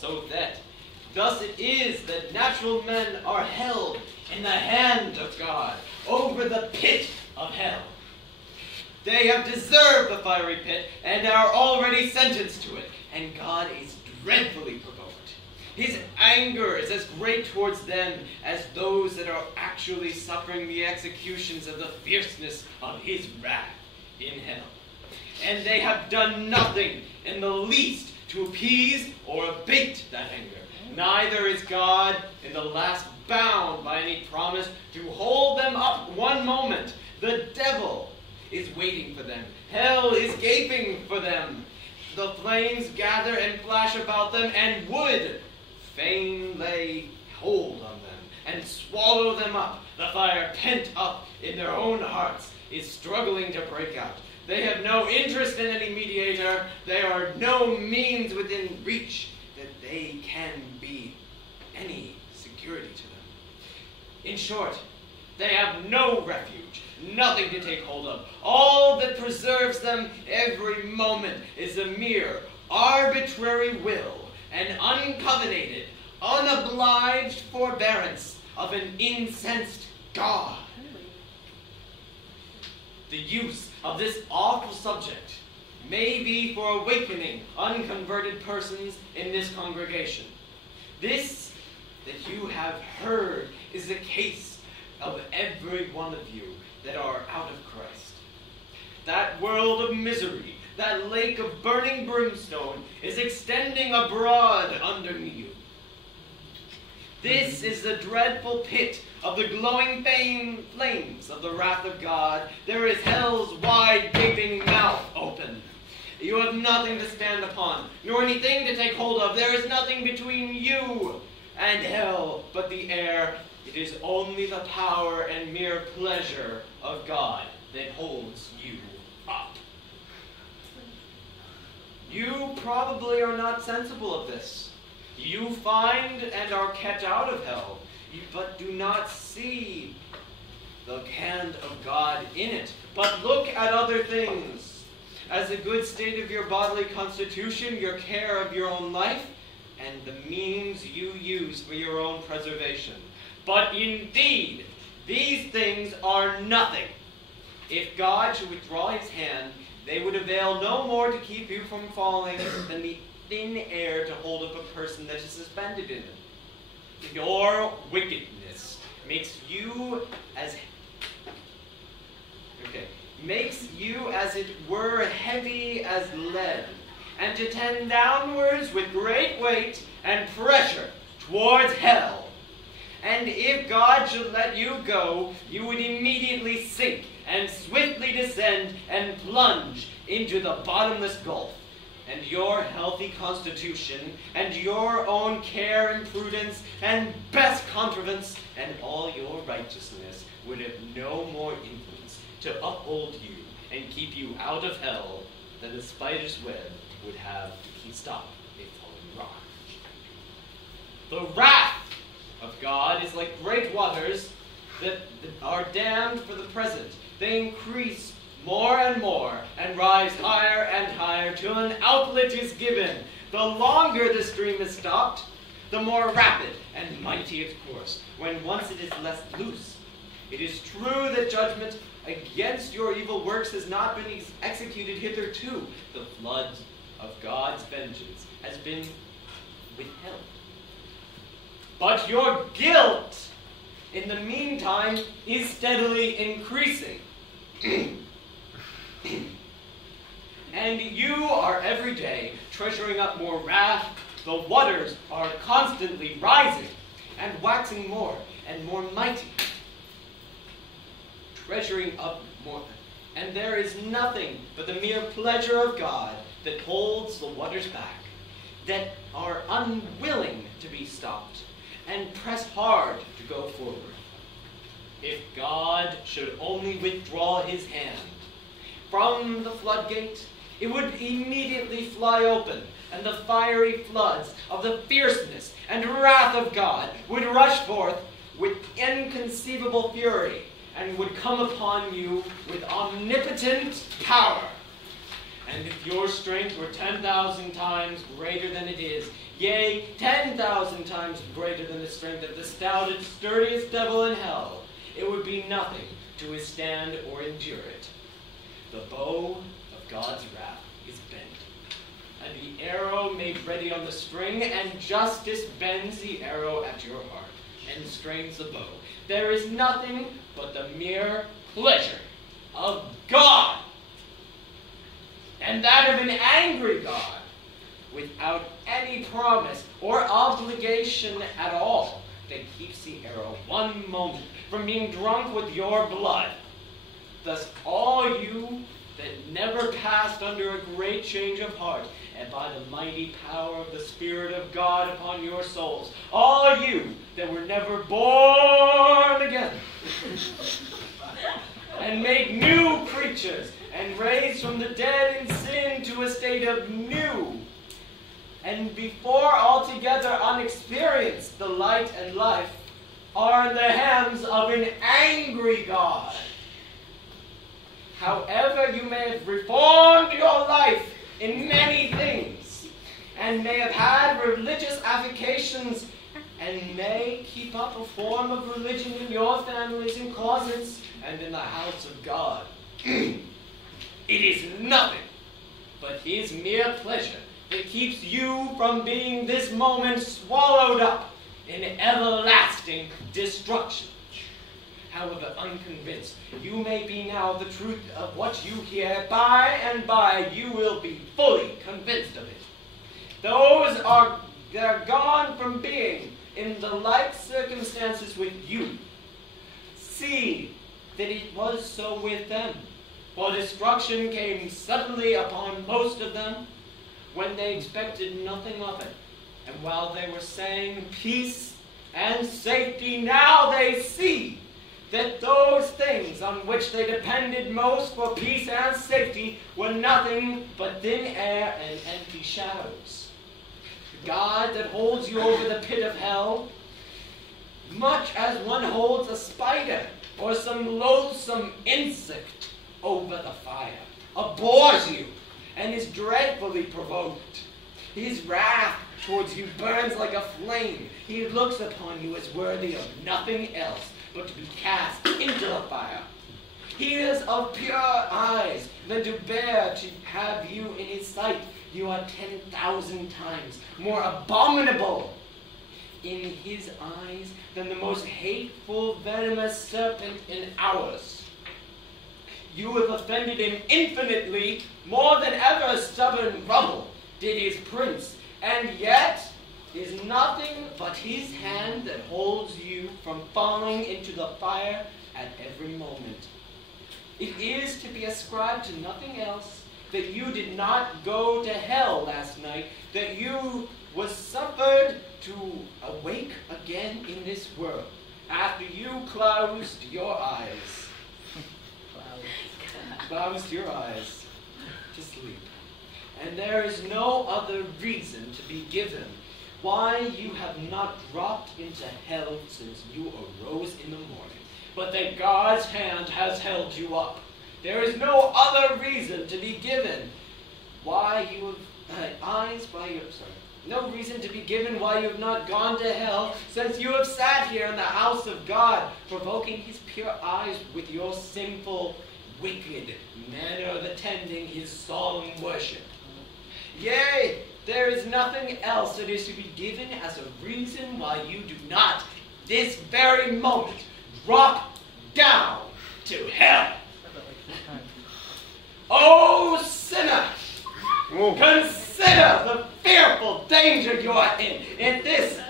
So that thus it is that natural men are held in the hand of God over the pit of hell. They have deserved the fiery pit and are already sentenced to it, and God is dreadfully provoked. His anger is as great towards them as those that are actually suffering the executions of the fierceness of his wrath in hell. And they have done nothing in the least to appease or abate that anger. Neither is God in the last bound by any promise to hold them up one moment. The devil is waiting for them. Hell is gaping for them. The flames gather and flash about them, and would fain lay hold on them and swallow them up. The fire pent up in their own hearts is struggling to break out. They have no interest in any mediator. There are no means within reach that they can be any security to them. In short, they have no refuge, nothing to take hold of. All that preserves them every moment is a mere arbitrary will, an uncovenanted, unobliged forbearance of an incensed God. The use of this awful subject may be for awakening unconverted persons in this congregation. This that you have heard is the case of every one of you that are out of Christ. That world of misery, that lake of burning brimstone, is extending abroad under you. This is the dreadful pit of the glowing flames of the wrath of God. There is hell's wide gaping mouth open. You have nothing to stand upon, nor anything to take hold of. There is nothing between you and hell but the air. It is only the power and mere pleasure of God that holds you up. You probably are not sensible of this. You find and are kept out of hell, but do not see the hand of God in it, but look at other things, as the good state of your bodily constitution, your care of your own life, and the means you use for your own preservation. But indeed, these things are nothing. If God should withdraw his hand, they would avail no more to keep you from falling than the thin air to hold up a person that is suspended in it. Your wickedness makes you as it were heavy as lead, and to tend downwards with great weight and pressure towards hell. And if God should let you go, you would immediately sink and swiftly descend and plunge into the bottomless gulf. And your healthy constitution, and your own care and prudence, and best contrivance, and all your righteousness would have no more influence to uphold you and keep you out of hell than the spider's web would have to stop a falling rock. The wrath of God is like great waters that are dammed for the present. They increase more and more, and rise higher and higher till an outlet is given. The longer the stream is stopped, the more rapid and mighty its course, when once it is let loose. It is true that judgment against your evil works has not been executed hitherto. The flood of God's vengeance has been withheld. But your guilt, in the meantime, is steadily increasing. And you are every day treasuring up more wrath. The waters are constantly rising and waxing more and more mighty, treasuring up more. And there is nothing but the mere pleasure of God that holds the waters back, that are unwilling to be stopped and press hard to go forward. If God should only withdraw his hand from the floodgate, it would immediately fly open, and the fiery floods of the fierceness and wrath of God would rush forth with inconceivable fury, and would come upon you with omnipotent power. And if your strength were 10,000 times greater than it is, yea, 10,000 times greater than the strength of the stoutest, sturdiest devil in hell, it would be nothing to withstand or endure it. The bow of God's wrath is bent, and the arrow made ready on the string, and justice bends the arrow at your heart, and strains the bow. There is nothing but the mere pleasure of God, and that of an angry God, without any promise or obligation at all, that keeps the arrow one moment from being drunk with your blood. Thus all you that never passed under a great change of heart, and by the mighty power of the Spirit of God upon your souls, all you that were never born again, and made new creatures, and raised from the dead in sin to a state of new, and before altogether unexperienced the light and life, are in the hands of an angry God. However, you may have reformed your life in many things, and may have had religious avocations, and may keep up a form of religion in your families and closets and in the house of God. It is nothing but his mere pleasure that keeps you from being this moment swallowed up in everlasting destruction. However unconvinced you may be now of the truth of what you hear, by and by you will be fully convinced of it. Those that are gone from being in the like circumstances with you, see that it was so with them. For destruction came suddenly upon most of them when they expected nothing of it. And while they were saying peace and safety, now they see that those things on which they depended most for peace and safety were nothing but thin air and empty shadows. The God that holds you over the pit of hell, much as one holds a spider or some loathsome insect over the fire, abhors you and is dreadfully provoked. His wrath towards you burns like a flame. He looks upon you as worthy of nothing else but to be cast into the fire. He is of pure eyes than to bear to have you in his sight. You are 10,000 times more abominable in his eyes than the most hateful, venomous serpent in ours. You have offended him infinitely more than ever stubborn rubble did his prince, and yet is nothing but his hand that holds you from falling into the fire at every moment. It is to be ascribed to nothing else that you did not go to hell last night, that you was suffered to awake again in this world, after you closed your eyes. Closed your eyes to sleep. And there is no other reason to be given why you have not dropped into hell since you arose in the morning, but that God's hand has held you up. There is no other reason to be given why you have no reason to be given why you have not gone to hell, since you have sat here in the house of God, provoking his pure eyes with your sinful, wicked manner of attending his solemn worship. Yea, there is nothing else that is to be given as a reason why you do not, this very moment, drop down to hell. O sinner, consider the fearful danger you are in this,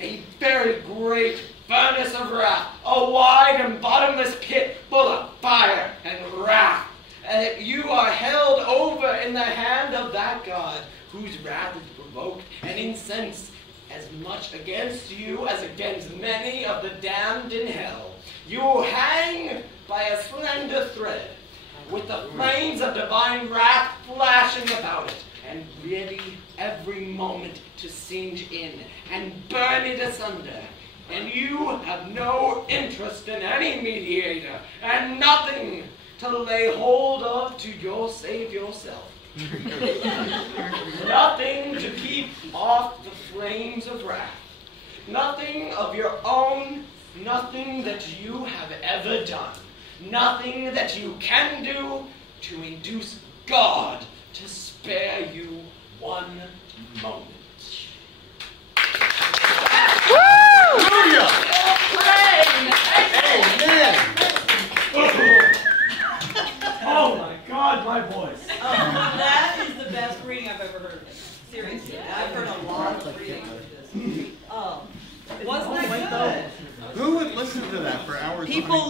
a very great furnace of wrath, a wide and bottomless pit full of fire and wrath. And you are held over in the hand of that God whose wrath is provoked and incensed as much against you as against many of the damned in hell. You hang by a slender thread, with the flames of divine wrath flashing about it, and ready every moment to singe in and burn it asunder. And you have no interest in any mediator, and nothing to lay hold of to save yourself. Nothing to keep off the flames of wrath. Nothing of your own, nothing that you have ever done. Nothing that you can do to induce God to spare you one moment. Hallelujah! Amen! Oh my God, my voice. That is the best reading I've ever heard. Seriously, I've heard a lot of readings like this. Wasn't that good? Who would listen to that for hours? People